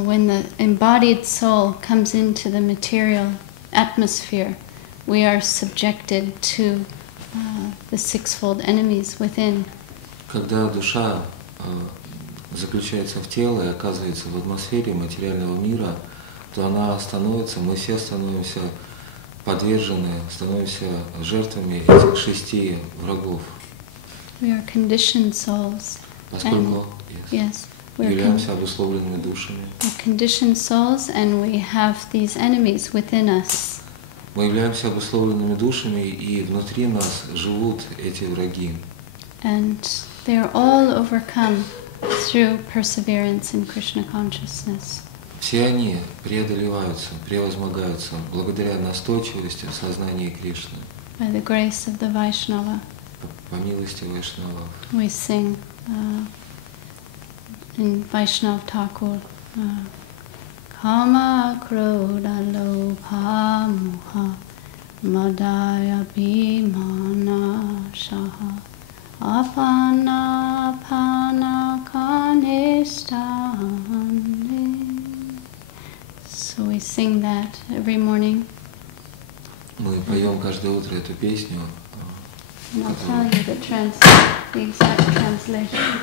when the embodied soul comes into the material atmosphere, we are subjected to the sixfold enemies within. Когда душа заключается в тело и оказывается в атмосфере материального мира, то она становится, мы все становимся подвержены, становимся жертвами этих 6 врагов. We are conditioned souls. Поскольку являемся обусловленными душами. We're conditioned souls, and we have these enemies within us. Мы являемся обусловленными душами, и внутри нас живут эти враги. And they are all overcome through perseverance in Krishna consciousness. Все они преодолеваются, превозмогаются благодаря настойчивости в сознании Кришны. By the grace of the Vaishnava. По милости Вайшнавов. We sing in Vaishnav Thakur, Kama Krodha Lobha Moha Madaya Bhimana Shaha Apana Apana Kanistane. So we sing that every morning. Мы поем каждое утро эту песню. And I'll tell you the exact translation.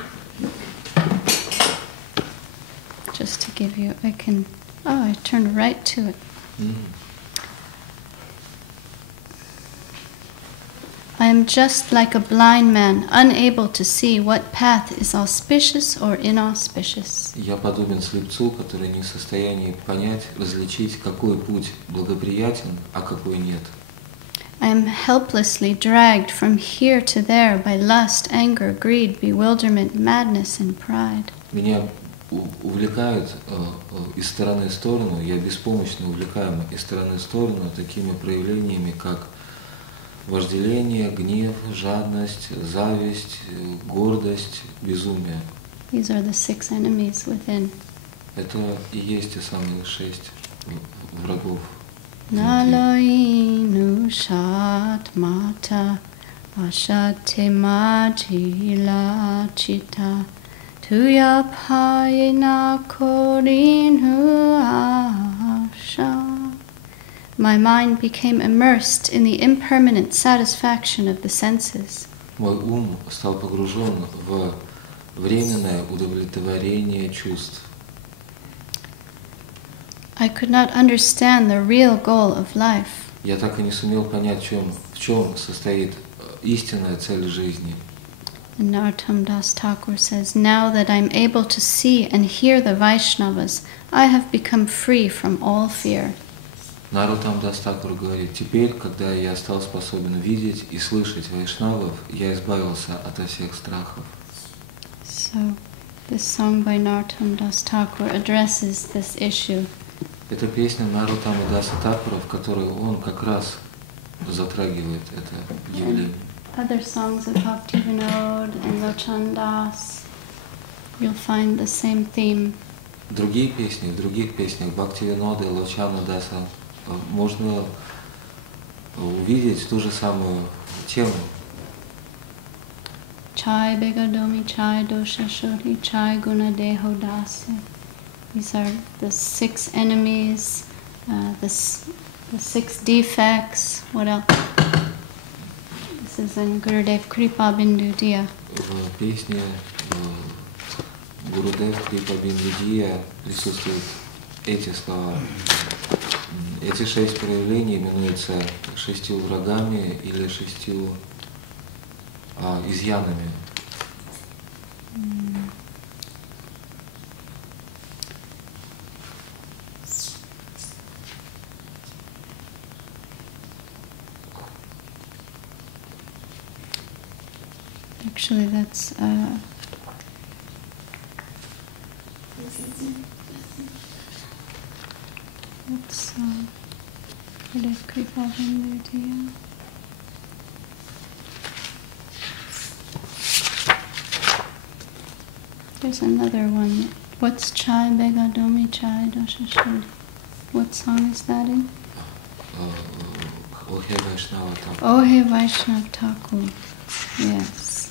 Just to give you, I turned right to it. I am just like a blind man, unable to see what path is auspicious or inauspicious. Я подобен слепцу, который не в состоянии понять, различить, какой путь благоприятен, а какой нет. I am helplessly dragged from here to there by lust, anger, greed, bewilderment, madness, and pride. Меня увлекают из стороны в сторону, я беспомощно увлекаем из стороны в сторону такими проявлениями, как вожделение, гнев, жадность, зависть, гордость, безумие. These are the 6 enemies within. Это и есть те самые 6 врагов. Naloinu shat mata ashate majila chita tuya payina korinu asha. My mind became immersed in the impermanent satisfaction of the senses. Мой ум стал погружен в временное удовлетворение чувств. I could not understand the real goal of life. Я так и не сумел понять, в чем состоит истинная цель жизни. And Narottam Das Thakur says, now that I'm able to see and hear the Vaishnavas, I have become free from all fear. Нароттам Дас Тхакур говорит, теперь, когда я стал способен видеть и слышать вайшнавов, я избавился ото всех страхов. So, this song by Narottam Das Thakur addresses this issue. Это песня Нароттама Даса Тхакура, в которой он как раз затрагивает это явление. Other songs of Bhakti Vinod and Lochan Das, you'll find the same theme. В других песнях Бхакти Винода и Лочана Даса можно увидеть ту же самую тему. Chai begadomi chai dosha shoti chai guna deho dasi. These are the 6 enemies, the 6 defects. What else? This is in Gurudev Kripa Bindu Diya. В песне Гурудев Крипа Бинду Дия присутствуют эти слова. Эти 6 проявлений именуются 6 врагами или 6 изъянами. Actually, that's Gurudev Kripa Bindu Diya. There's another one. What's Chai Begadomi Chai Dosha Shodi? What song is that in? Ohe Vaishnava Thakur. Ohe Vaishnav Thakur. Yes.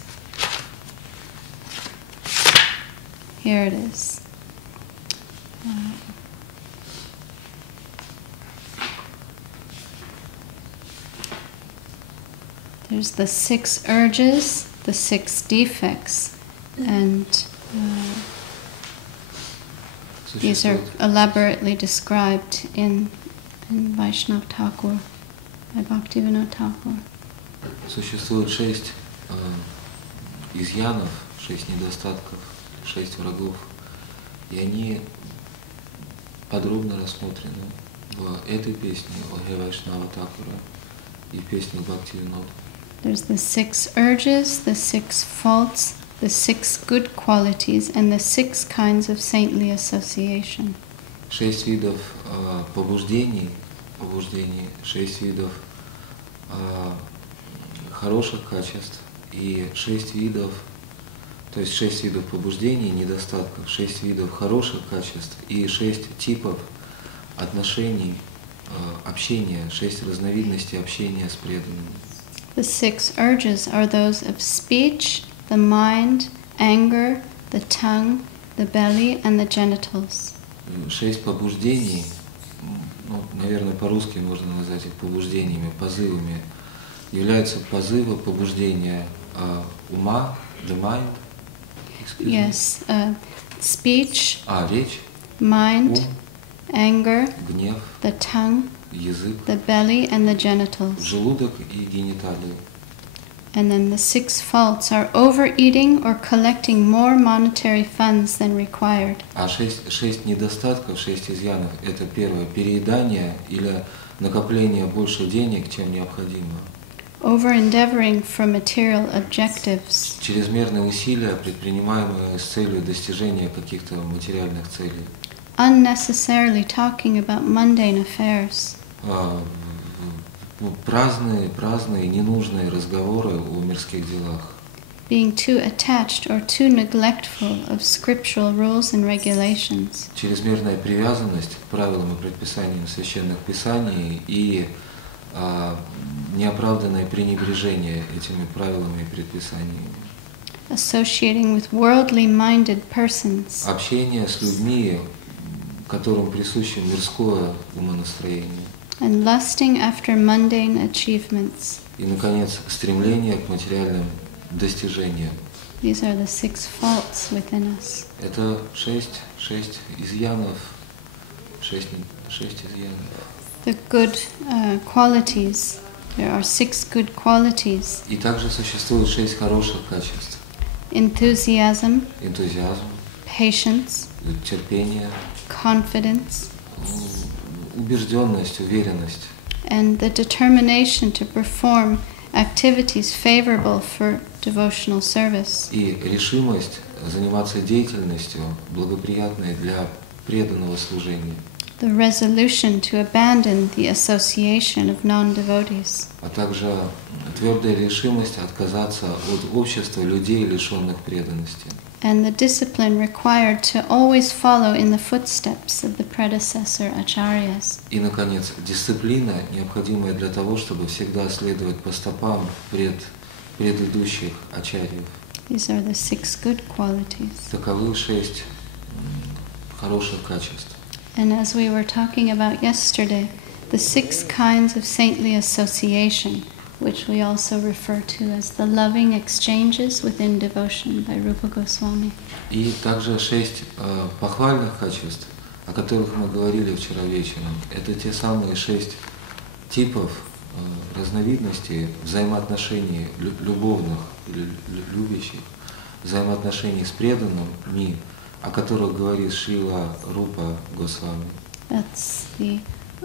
Here it is. there's the 6 urges, the 6 defects, and these are elaborately described in Vaishnava Thakur, by Bhaktivinoda Thakur. Существует 6 изъянов, 6 недостатков, 6 врагов, и они подробно рассмотрены в этой песне Вайшнава Thakura и песне Бхактивинода. There's the 6 urges, the 6 faults, the 6 good qualities, and the 6 kinds of saintly association. 6 видов побуждений, 6 видов хороших качеств и 6 видов, то есть 6 видов побуждений, недостатков, 6 видов хороших качеств и 6 типов отношений, общения, 6 разновидностей общения с преданными. The 6 urges are those of speech, the mind, anger, the tongue, the belly, and the genitals. 6 побуждений, ну, наверное, по-русски можно назвать их побуждениями, позывами, являются позывы, побуждения ума, the mind. Yes, speech, речь, mind, anger, гнев, the tongue, язык, the belly, and the genitals. желудок и гениталии. And then the 6 faults are overeating or collecting more monetary funds than required. А 6 недостатков, 6 изъянов – это первое – переедание или накопление больше денег, чем необходимо. Over-endeavoring for material objectives. Чрезмерные усилия, предпринимаемые с целью достижения каких-то материальных целей. Unnecessarily talking about mundane affairs. Праздные, ненужные разговоры о мирских делах. Being too attached or too neglectful of scriptural rules and regulations. Чрезмерная привязанность к правилам и предписаниям священных писаний и неоправданное пренебрежение этими правилами и предписаниями. Associating with worldly-minded persons. Общение с людьми, которым присуще мирское умонастроение. And lusting after mundane achievements. И, наконец, стремление к материальным достижениям. These are the 6 faults within us. Это 6 изъянов, 6 изъянов. The good qualities. There are 6 good qualities. И также существует 6 хороших качеств. Enthusiasm, энтузиазм, patience, терпение, confidence, убежденность, уверенность, and the determination to perform activities favorable for devotional service. И решимость заниматься деятельностью, благоприятной для преданного служения. The resolution to abandon the association of non-devotees. А также твердая решимость отказаться от общества людей, лишенных преданности. And the discipline required to always follow in the footsteps of the predecessor acharyas. И, наконец, дисциплина, необходимая для того, чтобы всегда следовать по стопам предыдущих ачарьев. These are the 6 good qualities. Таковы 6 хороших качеств. And as we were talking about yesterday, the 6 kinds of saintly association, which we also refer to as the loving exchanges within devotion by Rupa Goswami. И также 6 похвальных качеств, о которых мы говорили вчера вечером. Это те самые 6 типов, разновидностей взаимоотношений любовных или любящих, взаимоотношений с преданными, о которых говорит Шрила Рупа Госвами. That's the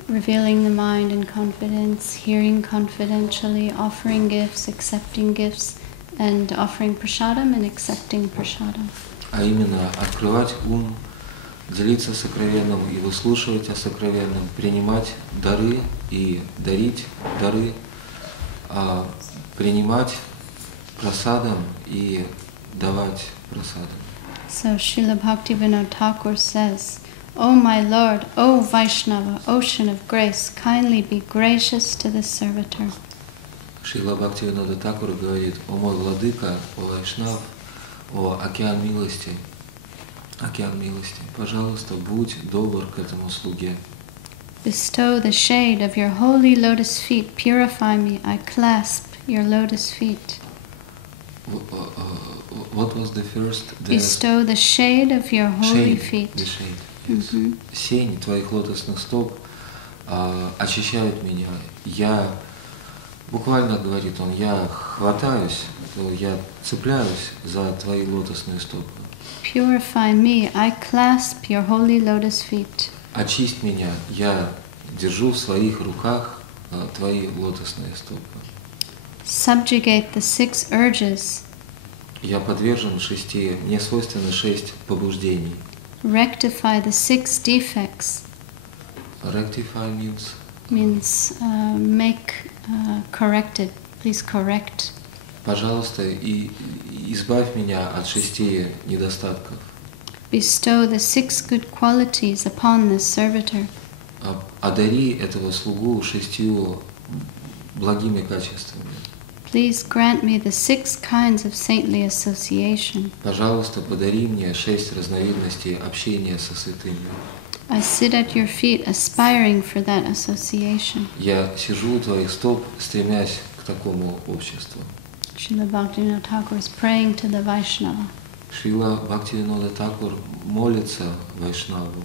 revealing the mind in confidence, hearing confidentially, offering gifts, accepting gifts, and offering prasadam and accepting prasadam. А именно открывать ум, делиться сокровенным и выслушивать о сокровенном, принимать дары и дарить дары, принимать прасадам и давать прасадам. So Srila Bhaktivinoda Thakur says, O my Lord, O Vaishnava, ocean of grace, kindly be gracious to this servitor. Шрила Бхактивинода Thakura говорит: о мой владыка, о Вайшнав, о океан милости, океан милости, пожалуйста, будь добр к этому слуге. Bestow the shade of your holy lotus feet. Purify me. I clasp your lotus feet. What was the first? Bestow the shade of your holy feet. The shade. Yes. Сень твоих лотосных стоп очищают меня. Я, буквально говорит он, я хватаюсь, я цепляюсь за твои лотосные стопы. Purify me. I clasp your holy lotus feet. Очисть меня, я держу в своих руках твои лотосные стопы. Subjugate the 6 urges. Я подвержен 6, мне свойственно 6 побуждений. Rectify the 6 defects. Rectify means make corrected. Please correct. Пожалуйста, и избавь меня от 6 недостатков. Bestow the 6 good qualities upon this servitor. Одари этого слугу 6 благими качествами. Please grant me the 6 kinds of saintly association. Пожалуйста, подари мне 6 разновидностей общения со святыми. I sit at your feet aspiring for that association. Я сижу у твоих стоп, стремясь к такому обществу. Srila Bhaktivinoda Thakur is praying to the Vaishnava. Шрила Бхактивинода Thakura молится Вайшнаву.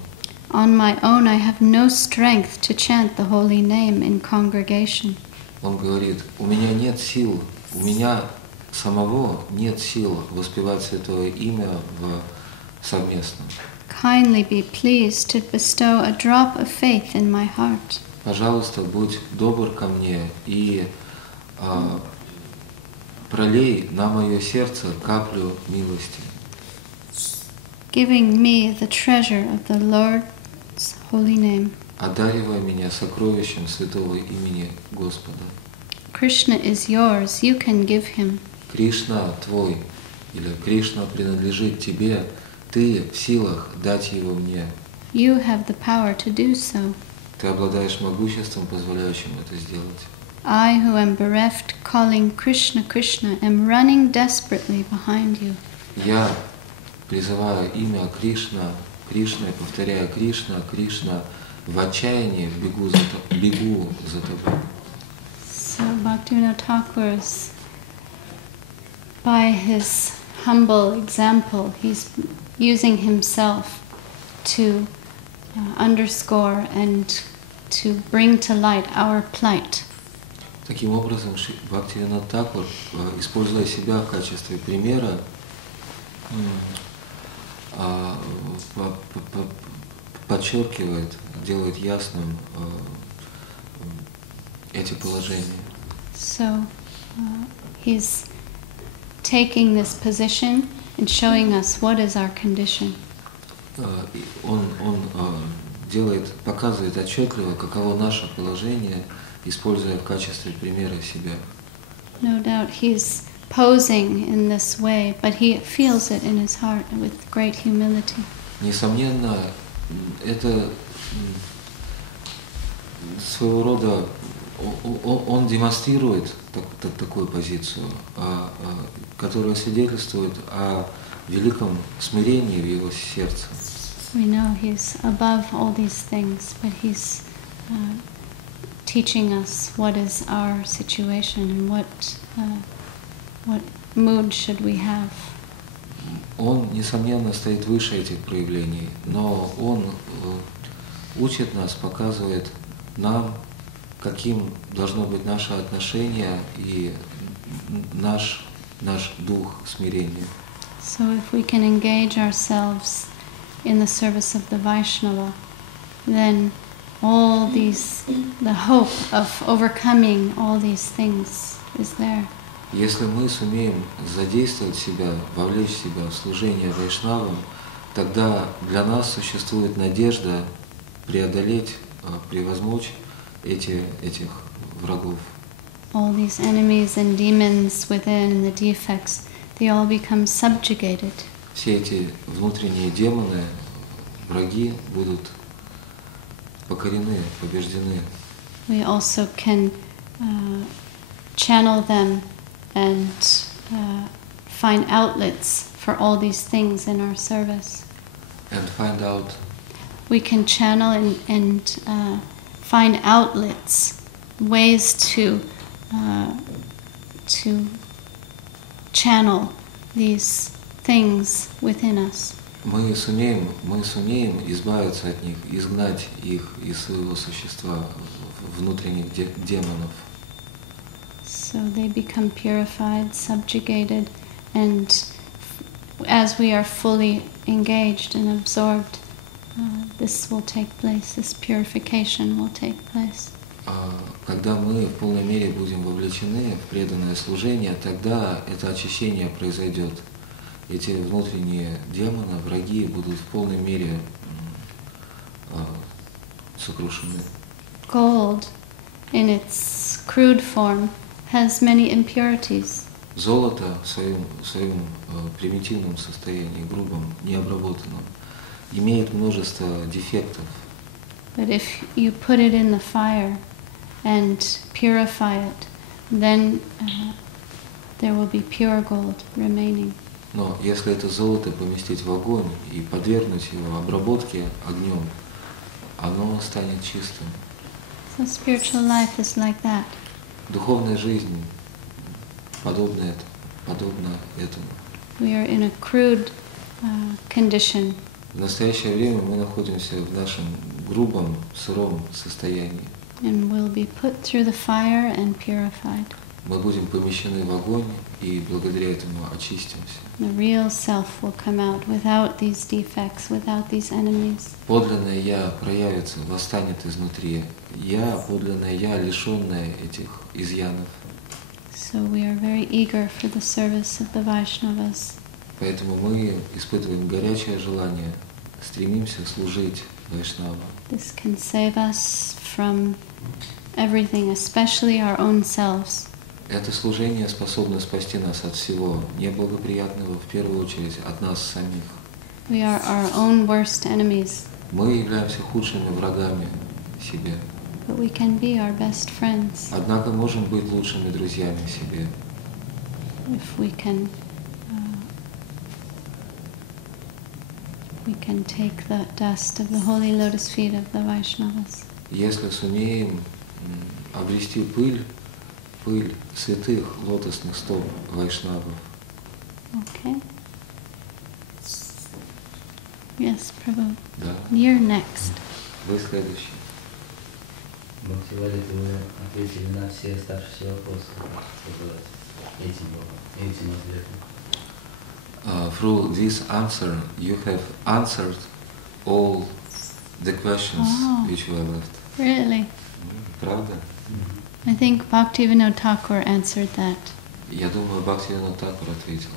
On my own I have no strength to chant the holy name in congregation. Он говорит, у меня нет сил, у меня самого нет сил воспевать Святое Имя совместно. Kindly be pleased to bestow a drop of faith in my heart. Пожалуйста, будь добр ко мне и пролей на мое сердце каплю милости. Giving me the treasure of the Lord's holy name. Одаривай меня сокровищем святого имени Господа. Krishna is yours, you can give him. Кришна твой, или Кришна принадлежит тебе, ты в силах дать его мне. You have the power to do so. Ты обладаешь могуществом, позволяющим это сделать. I, who am bereft, calling Krishna, Krishna, am running desperately behind you. Я призываю имя Кришна, Кришна, повторяя Кришна, Кришна, в отчаянии бегу за тобой. So Bhaktivinoda Thakur, by his humble example, he's using himself to underscore and to bring to light our plight. Таким образом, Бхактивинода Thakura, используя себя в качестве примера, подчеркивает, делает ясным эти положения. So he's taking this position and showing us what is our condition. Он показывает отчетливо, каково наше положение, используя в качестве примера себя. No doubt he's posing in this way, but he feels it in his heart with great humility. Несомненно, это своего рода он демонстрирует такую позицию, которая свидетельствует о великом смирении в его сердце. We know he's above all these things, but he's teaching us what is our situation and what mood should we have. Он, несомненно, стоит выше этих проявлений, но он учит нас, показывает нам, каким должно быть наше отношение и наш дух смирения. So if we can engage ourselves in the service of the Vaishnava, then all these, the hope of overcoming all these things is there. Если мы сумеем задействовать себя, вовлечь себя в служение вайшнавам, тогда для нас существует надежда преодолеть, превозмочь этих врагов. All these enemies and demons within and the defects, they all become subjugated. Все эти внутренние демоны, враги будут покорены, побеждены. We also can channel them and find outlets for all these things in our service. And find out. We can channel and find outlets, ways to channel these things within us. Мы сумеем избавиться от них, изгнать их из своего существа, внутренних демонов. So they become purified, subjugated, and as we are fully engaged and absorbed, this will take place, this purification will take place. Когда мы в полной мере будем вовлечены в преданное служение, тогда это очищение произойдет. Эти внутренние демоны, враги будут в полной мере сокрушены. Gold, in its crude form, has many impurities. Золото в своем примитивном состоянии, грубом, необработанном, имеет множество дефектов. But if you put it in the fire and purify it, then there will be pure gold remaining. Но если это золото поместить в огонь и подвергнуть его обработке огнем, оно станет чистым. So spiritual life is like that. Духовная жизнь подобна этому. We are in a crude condition. В настоящее время мы находимся в нашем грубом, сыром состоянии. And will be put through the fire and purified. Мы будем помещены в огонь и благодаря этому очистимся. The real self will come out without these defects, without these enemies. Подлинное Я проявится, восстанет изнутри. Подлинное Я, лишенное этих изъянов. So we are very eager for the service of the Vaishnavas. Поэтому мы испытываем горячее желание, стремимся служить Вайшнавам. This can save us from everything, especially our own selves. Это служение способно спасти нас от всего неблагоприятного, в первую очередь от нас самих. We are our own worst enemies. Мы являемся худшими врагами себе. But we can be our best friends Однако можем быть лучшими друзьями себе, if we can take the dust of the holy lotus feet of the Vaishnavas. если сумеем обрести пыль святых лотосных стоп вайшнавов. Okay. Yes, Prabhu. Да. You're next. Вы следующий. Бхакти, вы ответили на все оставшиеся вопросы, этим ответом. Through this answer, you have answered all the questions which were left. Really? Правда? I think Bhaktivinoda Thakur answered that. Я думаю, Бхактивинода Тхакур ответил.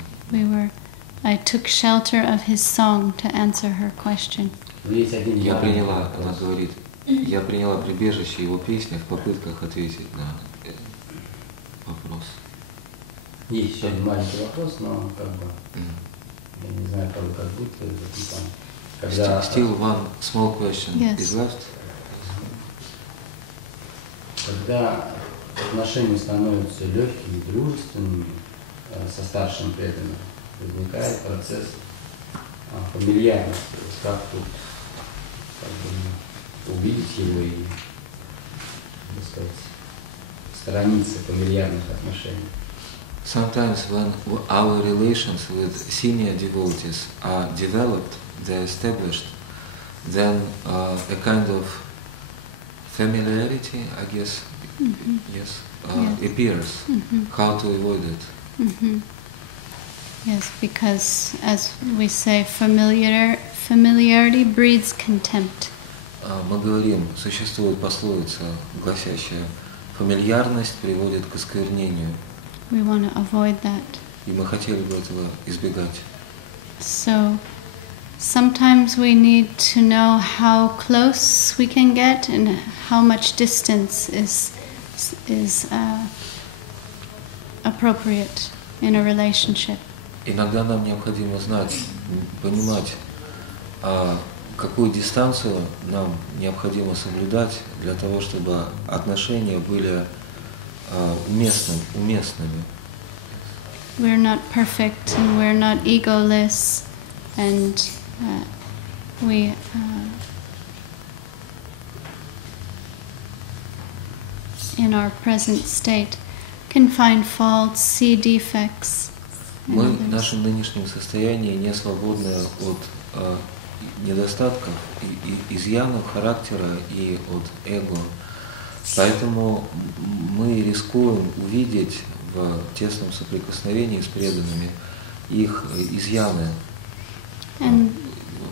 I took shelter of his song to answer her question. Я приняла, она говорит, я приняла прибежище его песни в попытках ответить на вопрос. Есть еще один маленький вопрос, но как бы я не знаю, правда, как будет в этом плане. Когда Still one small question is left. Когда отношения становятся легкими, дружественными со старшим преданным, возникает процесс фамильярности. Как тут увидеть его и, так сказать, сторониться фамильярных отношений. Sometimes when our relations with senior devotees are developed, they're established, then a kind of familiarity, I guess, yes, appears. How to avoid it? Yes, because as we say, familiarity breeds contempt. Мы говорим, существует пословица, гласящая, фамильярность приводит к осквернению. We want to avoid that. И мы хотели бы этого избегать. So sometimes we need to know how close we can get and how much distance is appropriate in a relationship. Иногда нам необходимо знать, понимать, какую дистанцию нам необходимо соблюдать для того, чтобы отношения были уместными. We're not perfect and we're not egoless, and we in our present state can find faults, see defects. Мы в нашем нынешнем состоянии не свободны от недостатков, изъянов характера и от эго. Поэтому мы рискуем увидеть в тесном соприкосновении с преданными их изъяны.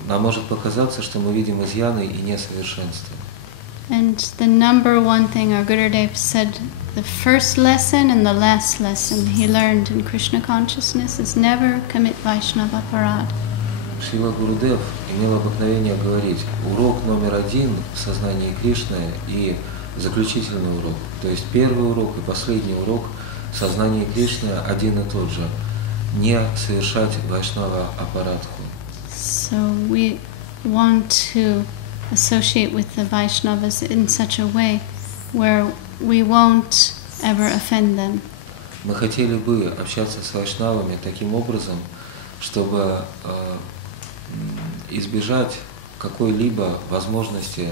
Нам может показаться, что мы видим изъяны и несовершенства. And the number one thing our Gurudev said, the first lesson and the last lesson he learned in Krishna consciousness is never commit Vaishnava aparad. Шрила Гурудев имел обыкновение говорить: урок номер один в сознании Кришны и заключительный урок, то есть первый урок и последний урок в сознании Кришны один и тот же, не совершать Вайшнава апарадху. So we want to associate with the Vaishnavas in such a way where we won't ever offend them. Мы хотели бы общаться с вайшнавами таким образом, чтобы избежать какой-либо возможности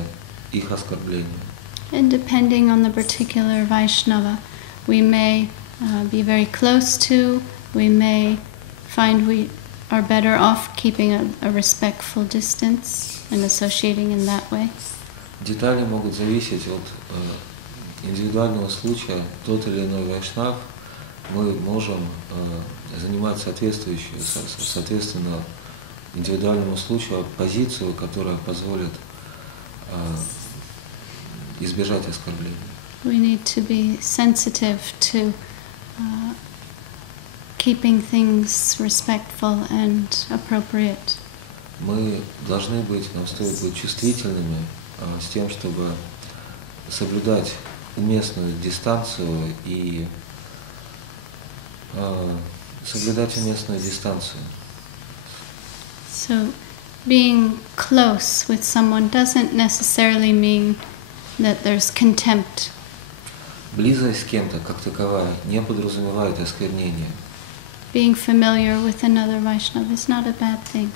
их оскорбления. And depending on the particular Vaishnava, we may be very close to, we may find we are better off keeping a respectful distance and associating in that way. Детали могут зависеть от индивидуального случая. Тот или иной вайшнав мы можем занимать соответственно индивидуальному случаю позицию, которая позволит избежать оскорблений. We need to be sensitive to keeping things respectful and appropriate. Мы должны быть, нам стоит быть чувствительными с тем, чтобы соблюдать уместную дистанцию и соблюдать уместную дистанцию. So, being close with someone doesn't necessarily mean that there's contempt. Близость с кем-то, как таковая, не подразумевает осквернение. Being familiar with another Vaishnava is not a bad thing.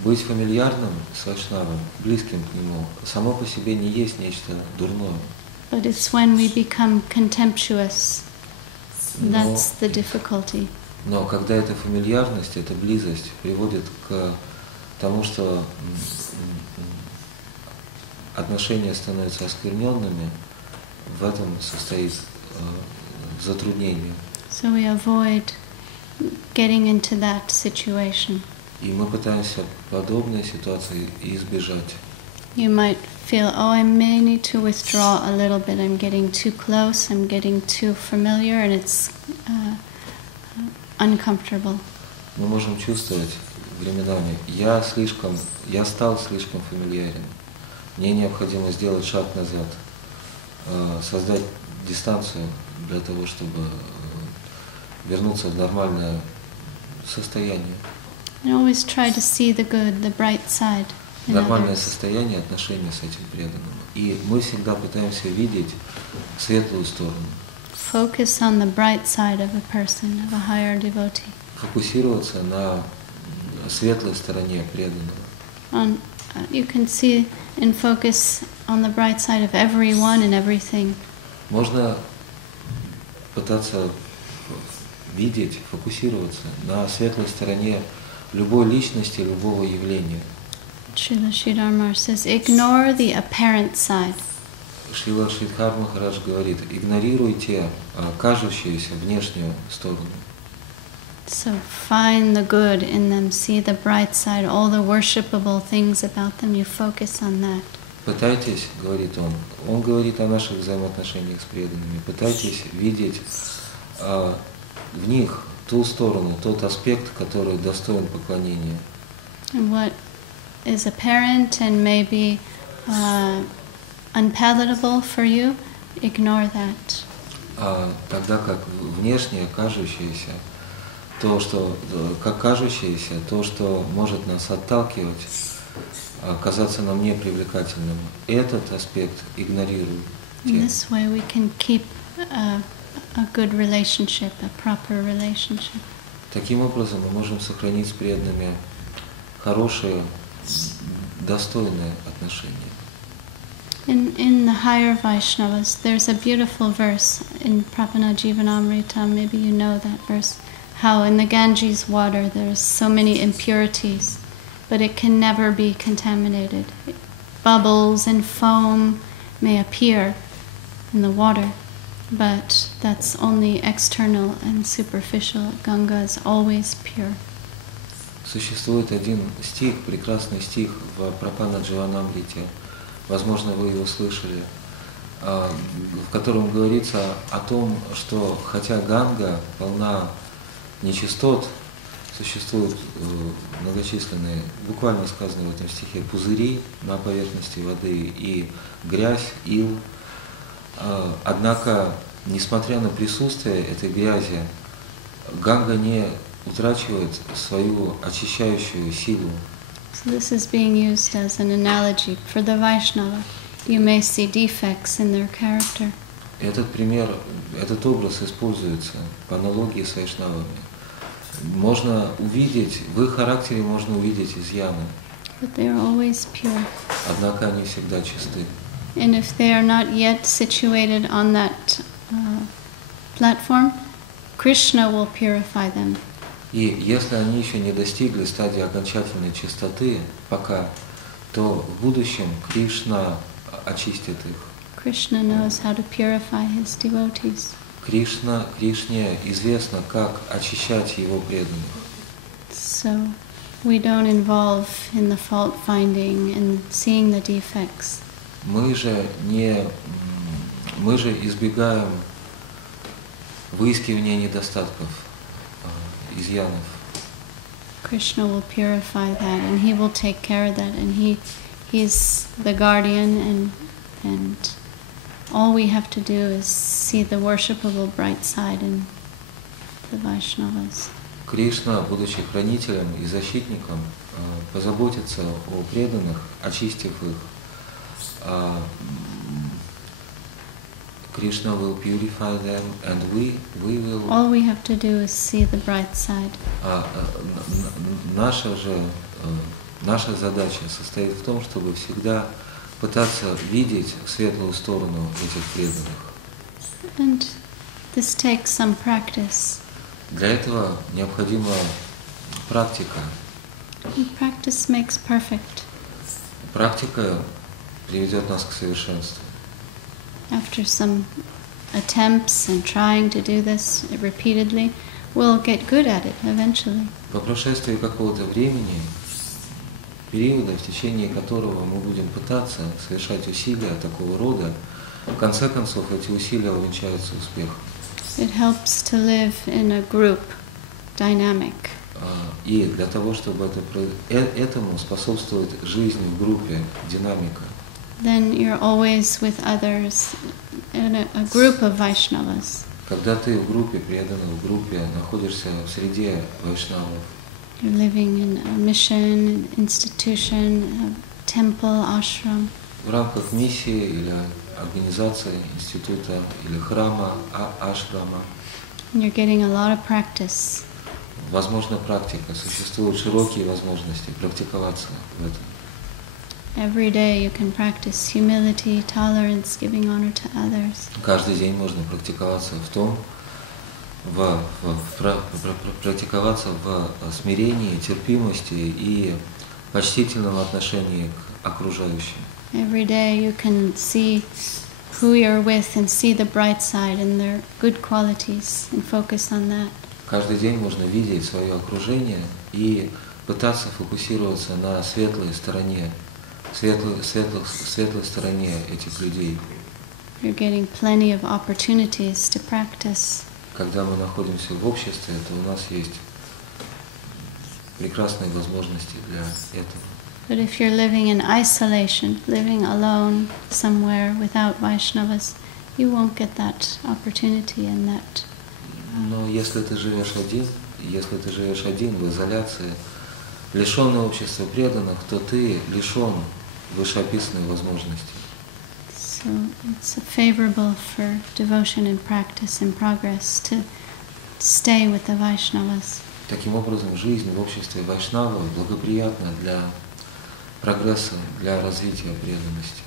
Быть фамильярным с вайшнавом, близким к нему, само по себе не есть нечто дурное. But it's when we become contemptuous, that's the difficulty. Но когда эта фамильярность, эта близость приводит к тому, что отношения становятся оскверненными, в этом состоит затруднение. So we avoid getting into that situation. И мы пытаемся подобные ситуации избежать. You might feel, oh, I may need to withdraw a little bit. I'm getting too close, I'm getting too familiar, and it's uncomfortable. Мы можем чувствовать временами, я стал слишком фамильярен. Мне необходимо сделать шаг назад, создать дистанцию для того, чтобы вернуться в нормальное состояние. And always try to see the good, the bright side in Нормальное others. состояние отношения с этим преданным. И мы всегда пытаемся видеть светлую сторону. Focus on the bright side of a person, of a higher devotee. Фокусироваться на светлой стороне преданного. You can see and focus on the bright side of everyone and everything. Можно пытаться видеть, фокусироваться на светлой стороне любой личности, любого явления. Srila Sridhar Maharaj says, ignore the apparent side. Шрила Шридхар Махарадж говорит, игнорируйте кажущуюся внешнюю сторону. So find the good in them, see the bright side, all the worshipable things about them, you focus on that. Пытайтесь, говорит он говорит о наших взаимоотношениях с преданными, пытайтесь видеть в них ту сторону, тот аспект, который достоин поклонения. And what is apparent and maybe unpalatable for you, ignore that. Тогда как внешнее, кажущееся, то, что может нас отталкивать, казаться нам непривлекательным, этот аспект игнорируйте. In this way we can keep a good relationship, a proper relationship. Таким образом мы можем сохранить с преданными хорошие, достойные отношения. In the higher Vaishnavas, there's a beautiful verse in Prapana Jivanamrita, maybe you know that verse, how in the Ganges water there's so many impurities, but it can never be contaminated. Bubbles and foam may appear in the water, but that's only external and superficial. Ganga is always pure. Существует один стих, прекрасный стих в Прапана Дживанамрите, возможно, вы его слышали, в котором говорится о том, что хотя Ганга полна нечистот, существуют многочисленные, буквально сказано в этом стихе, пузыри на поверхности воды и грязь, ил. Однако, несмотря на присутствие этой грязи, Ганга не утрачивает свою очищающую силу. So this is being used as an analogy for the Vaishnava. You may see defects in their character. Этот пример, этот образ используется по аналогии с вайшнавами. Можно увидеть, в их характере можно увидеть изъяны. But they are always pure. Однако они всегда чисты. And if they are not yet situated on that platform, Krishna will purify them. И если они еще не достигли стадии окончательной чистоты пока, то в будущем Кришна очистит их. Krishna knows how to purify his devotees. Кришне известно, как очищать его преданных. So we don't involve in the fault finding and seeing the defects. Мы же избегаем выискивания недостатков, изъянов. Krishna will purify that, and he will take care of that, and he's the guardian, and all we have to do is see the worshipable bright side in the Vaishnavas. Кришна, будучи хранителем и защитником, позаботится о преданных, очистив их. Krishna will purify them, and we will. All we have to do is see the bright side. Наша задача состоит в том, чтобы всегда пытаться видеть светлую сторону этих преданных. And this takes some practice. Для этого необходима практика. And practice makes perfect. Практика приведет нас к совершенству. After some attempts and trying to do this repeatedly, we'll get good at it eventually. По прошествии какого-то времени, периода, в течение которого мы будем пытаться совершать усилия такого рода, в конце концов эти усилия увенчаются успехом. It helps to live in a group dynamic. И для того, чтобы этому способствует жизнь в группе, динамика. Then you're always with others in a group of Vaishnavas. Когда ты в группе преданных, в группе находишься в среде вайшнавов. You're living in a mission, an institution, a temple, ashram. В рамках миссии или организации, института или храма, ашрама. And you're getting a lot of practice. Возможна практика, существуют широкие возможности практиковаться в этом. Every day you can practice humility, tolerance, giving honor to others. Каждый день можно практиковаться практиковаться в смирении, терпимости и почтительном отношении к окружающим. Every day you can see who you're with and see the bright side and their good qualities and focus on that. Каждый день можно видеть свое окружение и пытаться фокусироваться на светлой стороне этих людей. You're getting plenty of opportunities to practice. Когда мы находимся в обществе, то у нас есть прекрасные возможности для этого. But if you're living in isolation, living alone somewhere without Vaishnavas, you won't get that opportunity and that. Но если ты живешь один в изоляции, лишенный общества преданных, то ты лишен вышеописанной возможности. So it's favorable for devotion and practice and progress to stay with the Vaishnavas. Таким образом, жизнь в обществе вайшнавов благоприятна для прогресса, для развития преданности.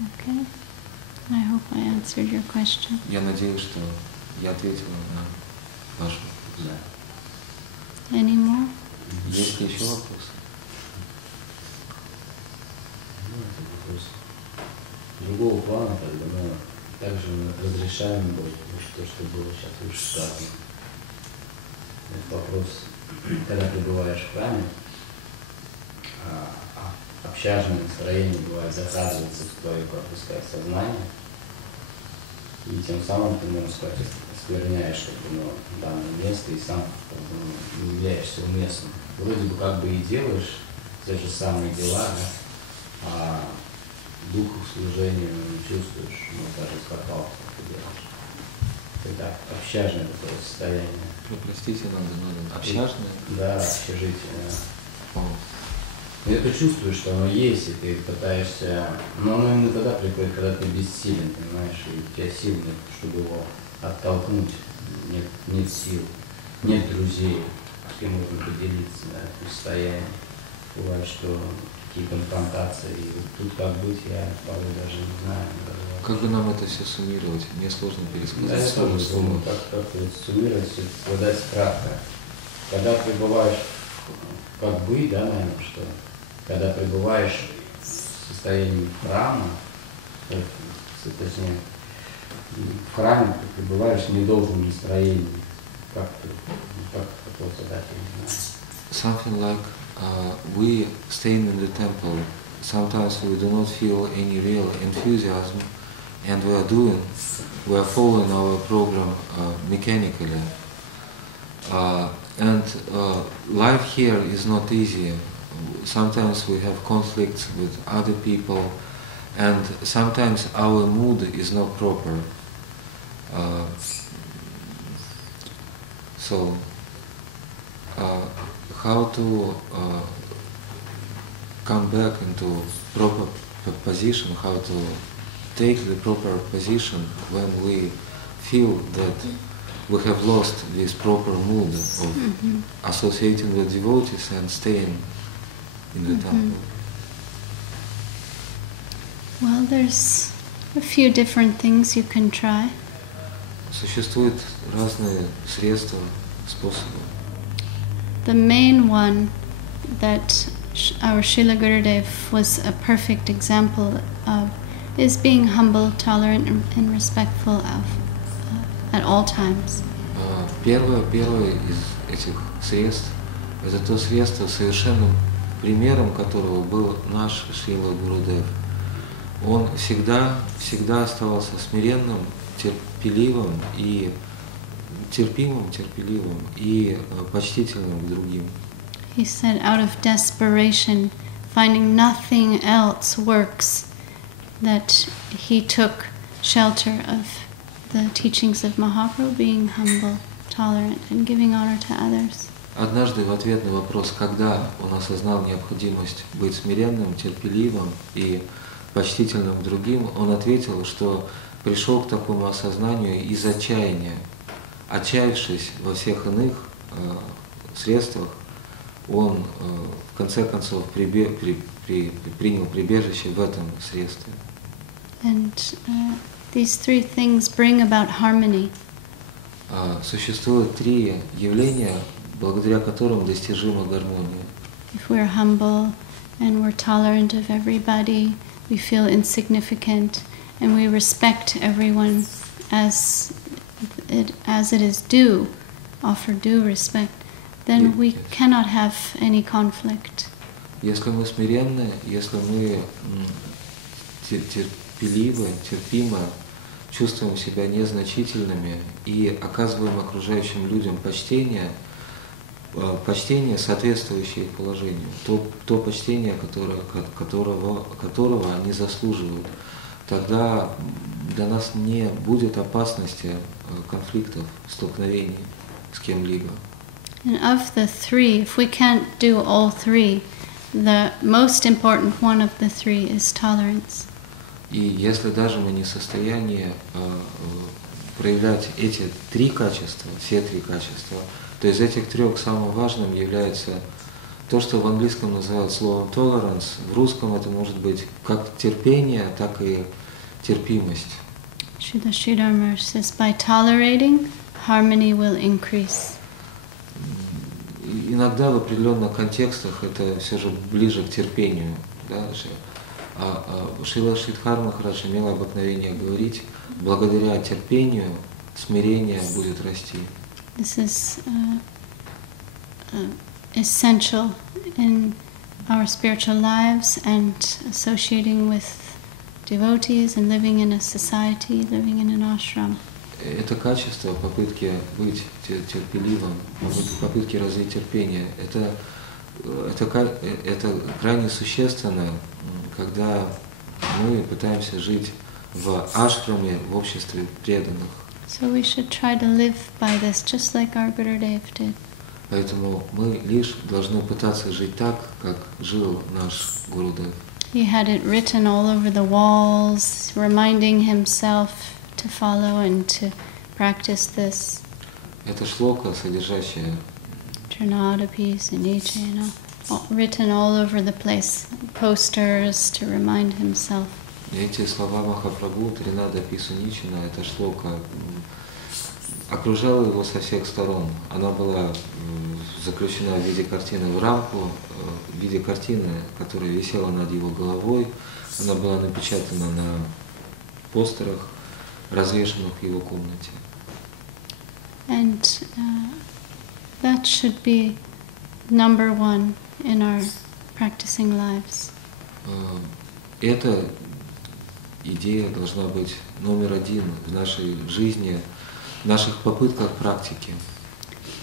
Okay. I hope I answered your question. Я надеюсь, что я ответила на ваш вопрос. Any more? Есть ли еще вопросы? Другого плана, когда мы также разрешаем быть, то, что было сейчас выше сказано. Это вопрос, когда пребываешь в храме, общажное настроение бывает закрадывается в твое, как бы сказать, сознание, и тем самым ты, можно сказать, оскверняешь данное место и сам не являешься уместным. Вроде бы как бы и делаешь те же самые дела, да, а духу служения не чувствуешь, даже скакал, как ты делаешь. Это общажное такое состояние. Ну, простите, надо. Общажное? Да, общежитие. Да. И ты чувствуешь, что оно есть, и ты пытаешься... Но оно именно тогда приходит, когда ты бессилен, понимаешь, и у тебя сил нет, чтобы его оттолкнуть. Нет сил, нет друзей, с кем можно поделиться, да, состояние. Бывает, что какие конфронтации, и вот тут как быть, я порой даже не знаю. Как бы нам это все суммировать? Мне сложно пересказать. Да, я тоже думаю, как суммировать, подать кратко. Когда пребываешь, как быть, да, наверное, что когда пребываешь в состоянии храма, точнее, в храме ты пребываешь в недолгом настроении. Как хотел задать, я не знаю. Something like we staying in the temple, sometimes we do not feel any real enthusiasm, and we are following our program mechanically. And life here is not easy. Sometimes we have conflicts with other people, and sometimes our mood is not proper. So how to come back into proper position, how to take the proper position when we feel that we have lost this proper mood of associating with devotees and staying in the temple. Well, there's a few different things you can try. Существуют разные средства, способы. The main one that our Srila Gurudev was a perfect example of is being humble, tolerant, and respectful of at all times. Первое из этих средств – это то средство, совершенным примером которого был наш Шрила Гурудев. Он всегда оставался смиренным, терпеливым и терпеливым и почтительным к другим. He said, out of desperation, finding nothing else works, that he took shelter of the teachings of Mahaprabhu, being humble, tolerant, and giving honor to others. Однажды в ответ на вопрос, когда он осознал необходимость быть смиренным, терпеливым и почтительным к другим, он ответил, что пришел к такому осознанию из отчаяния. Отчаявшись во всех иных средствах, он в конце концов принял прибежище в этом средстве. And these three things bring about harmony. Существует три явления, благодаря которым достижима гармония. If we're humble and we're tolerant of everybody, we feel insignificant, and we respect everyone as it is due, offer due respect, then we cannot have any conflict. Если мы смиренны, если мы терпеливы, терпимо, чувствуем себя незначительными и оказываем окружающим людям почтение, соответствующее их положению, то почтение, которого они заслуживают, тогда для нас не будет опасности конфликтов, столкновений с кем-либо. And of the three, if we can't do all three, the most important one of the three is tolerance. И если даже мы не в состоянии проявлять эти три качества, все три качества, то из этих трех самым важным является То, что в английском называют словом tolerance, в русском это может быть как терпение, так и терпимость. Srila Sridhar says, by tolerating, harmony will increase. Иногда в определенных контекстах это все же ближе к терпению. Да? Шрила Шридхар Махарадж имел обыкновение говорить, благодаря терпению смирение будет расти. This is essential in our spiritual lives and associating with devotees and living in a society, living in an ashram. Это качество, попытки быть терпеливым, попытки развить терпение, это крайне существенно, когда мы пытаемся жить в ашраме, в обществе преданных. So we should try to live by this, just like our Gurudev did. Поэтому мы лишь должны пытаться жить так, как жил наш Гурудев. He had it written all over the walls, reminding himself to follow and to practice this. Это шлока, содержащая Trinadapis and Ichena, written all over the place, posters to remind himself. Эти слова Махапрабху, Тринада Писуничина, эта шлока окружала его со всех сторон. Она была заключена в виде картины в рамку, в виде картины, которая висела над его головой. Она была напечатана на постерах, развешанных в его комнате. And that should be number one in our practicing lives. Эта идея должна быть номер один в нашей жизни, в наших попытках практики.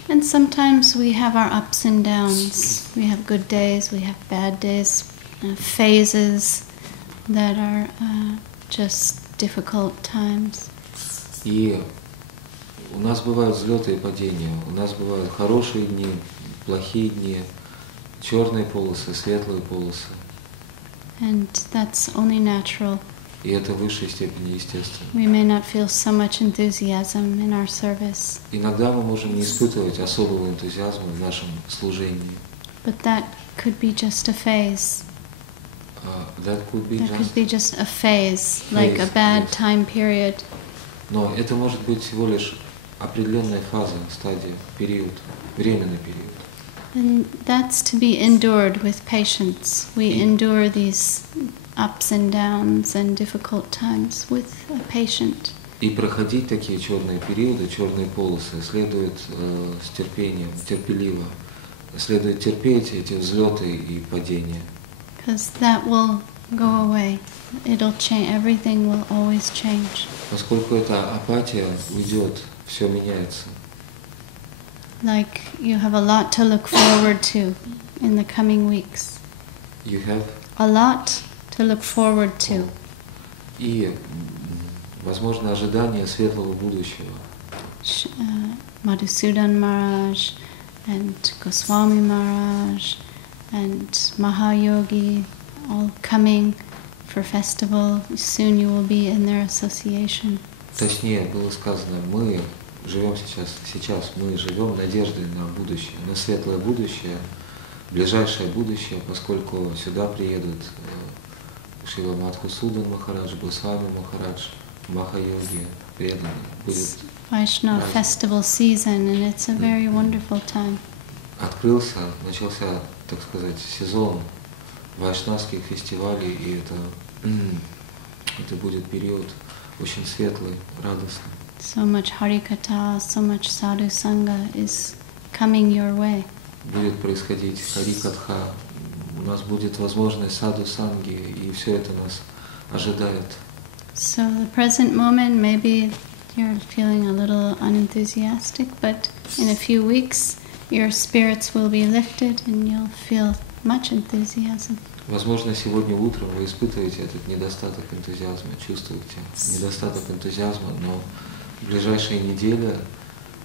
And sometimes we have our ups and downs. We have good days, we have bad days, phases that are just difficult times. И у нас бывают взлеты и падения, у нас бывают хорошие дни, плохие дни, черные полосы, светлые полосы. And that's only natural. И это в высшей степени естественно. We may not feel so much enthusiasm in our service. Иногда мы можем не испытывать особого энтузиазма в нашем служении. But that could be just a phase. That could be just a phase, like a bad time period. Но это может быть всего лишь определенная фаза, стадия, период, временный период. And that's to be endured with patience. We endure these ups and downs and difficult times with a patient. И проходить такие черные периоды, черные полосы следует с терпением, терпеливо. Следует терпеть эти взлеты и падения. Because that will go away. It'll change. Everything will always change. Поскольку эта апатия уйдет, все меняется. Like you have a lot to look forward to in the coming weeks. You have a lot to look forward to. И, возможно, ожидание светлого будущего. Madhusudan Maharaj and Goswami Maharaj and Mahayogi all coming for festival. Soon you will be in their association. Точнее, было сказано, мы живем сейчас мы живем надеждой на будущее, на светлое будущее, ближайшее будущее, поскольку сюда приедут Шрила Мадхусудан Махарадж, Госвами Махарадж, Махайоги, преданные. Будет Vaishnava festival season, and it's a very wonderful time. Начался, так сказать, сезон вайшнавских фестивалей, и это будет период очень светлый, радостный. So much Harikatha, so much Sadhu Sangha is coming your way. Будет происходить Харикатха, у нас будет возможность Саду Санги, и все это нас ожидает. So the present moment, maybe you're feeling a little unenthusiastic, but in a few weeks your spirits will be lifted and you'll feel much enthusiasm. Возможно, сегодня утром вы испытываете этот недостаток энтузиазма, чувствуете недостаток энтузиазма, но в ближайшие недели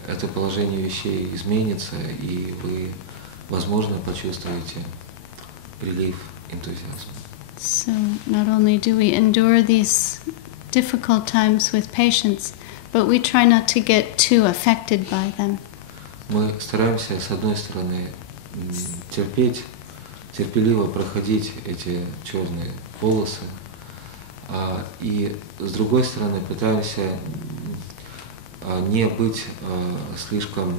это положение вещей изменится, и вы, возможно, почувствуете прилив энтузиазма. So not only do we endure these difficult times with patience, but we try not to get too affected by them. Мы стараемся, с одной стороны, терпеливо проходить эти черные полосы. И с другой стороны пытаемся не быть слишком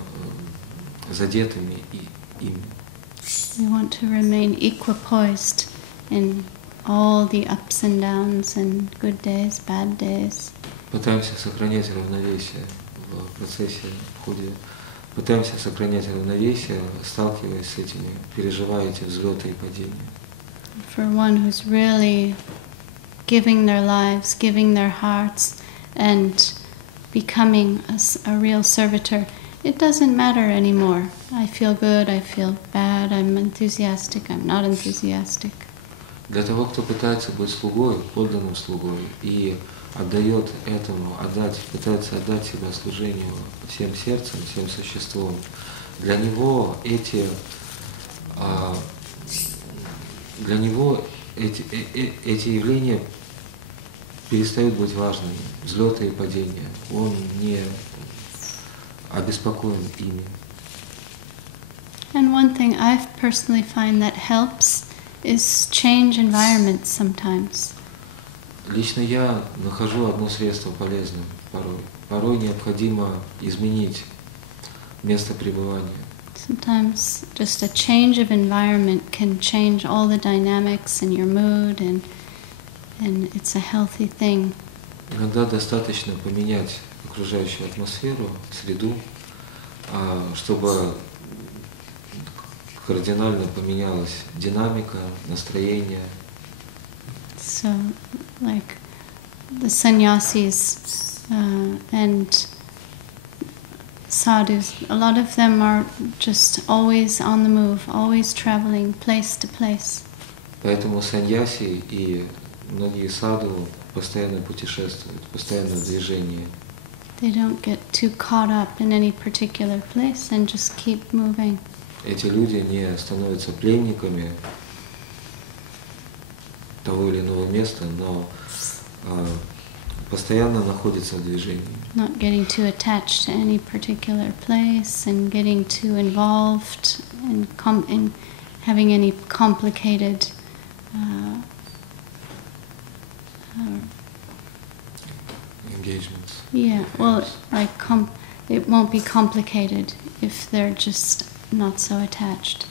задетыми ими. We want to remain equipoised in all the ups and downs and good days, bad days. Пытаемся сохранять равновесие в процессе, в ходе. Пытаемся сохранять равновесие, сталкиваясь с этими, переживая эти взлеты и падения. For one who's really giving their lives, giving their hearts, and becoming a real servitor, it doesn't matter anymore. I feel good, I feel bad, I'm enthusiastic, I'm not enthusiastic. Для того, кто пытается быть слугой, подданным слугой, и отдает этому, пытается отдать себя служению всем сердцем, всем существом, для него эти явления перестают быть важными, взлеты и падения. Он не обеспокоен ими. And one thing I've personally find that helps is change environments sometimes. Лично я нахожу одно средство полезным порой. Порой необходимо изменить место пребывания. Sometimes just a change of environment can change all the dynamics in your mood, and it's a healthy thing. Иногда достаточно поменять окружающую атмосферу, среду, чтобы кардинально поменялась динамика, настроение. So, like the sannyasis and sadhus, a lot of them are just always on the move, always traveling place to place. Поэтому саньяси и многие саду постоянно путешествуют, постоянно в движении. They don't get too caught up in any particular place and just keep moving. Эти люди не становятся пленниками того или иного места, но постоянно находятся в движении. Not getting too attached to any particular place and getting too involved in having any complicated Engagements. yeah, well, like it won't be complicated if they're just not so attached.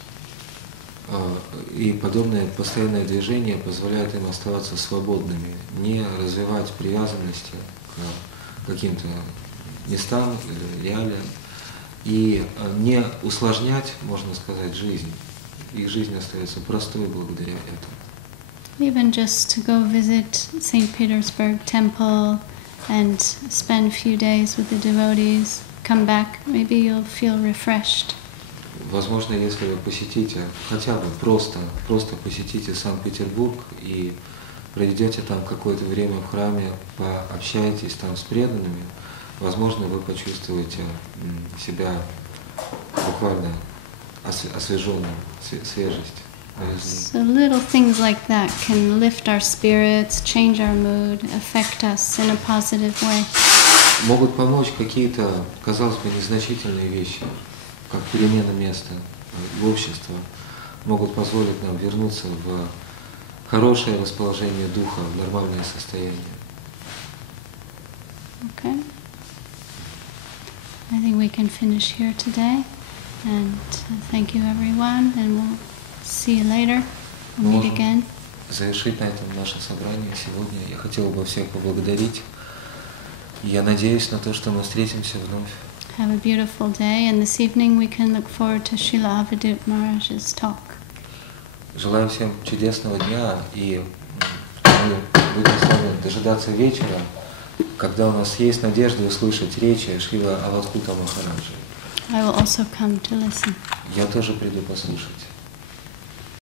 И подобное постоянное движение позволяет им оставаться свободными, не развивать привязанности к каким-то местам, реалиям, и не усложнять, можно сказать, жизнь. Их жизнь остается простой благодаря этому. Even just to go visit St. Petersburg Temple and spend a few days with the devotees, come back, maybe you'll feel refreshed. Возможно, если вы посетите, хотя бы просто посетите Санкт-Петербург и проведете там какое-то время в храме, пообщаетесь там с преданными, возможно, вы почувствуете себя буквально освеженным, свежесть. So little things like that can lift our spirits, change our mood, affect us in a positive way. Могут помочь какие-то, казалось бы, незначительные вещи, как перемена места в обществе, могут позволить нам вернуться в хорошее расположение духа, в нормальное состояние. Okay. I think we can finish here today, and thank you everyone, and we'll see you later. We'll meet again. Завершить на этом наше собрание сегодня. Я хотел бы всех поблагодарить. Я надеюсь на то, что мы встретимся вновь. Have a beautiful day, and this evening we can look forward to Srila Avadut Maharaj's talk. Желаю всем чудесного дня, и мы будем с вами дожидаться вечера, когда у нас есть надежда услышать речи Шрила Авадхута Махараджа. I will also come to listen. Я тоже приду послушать.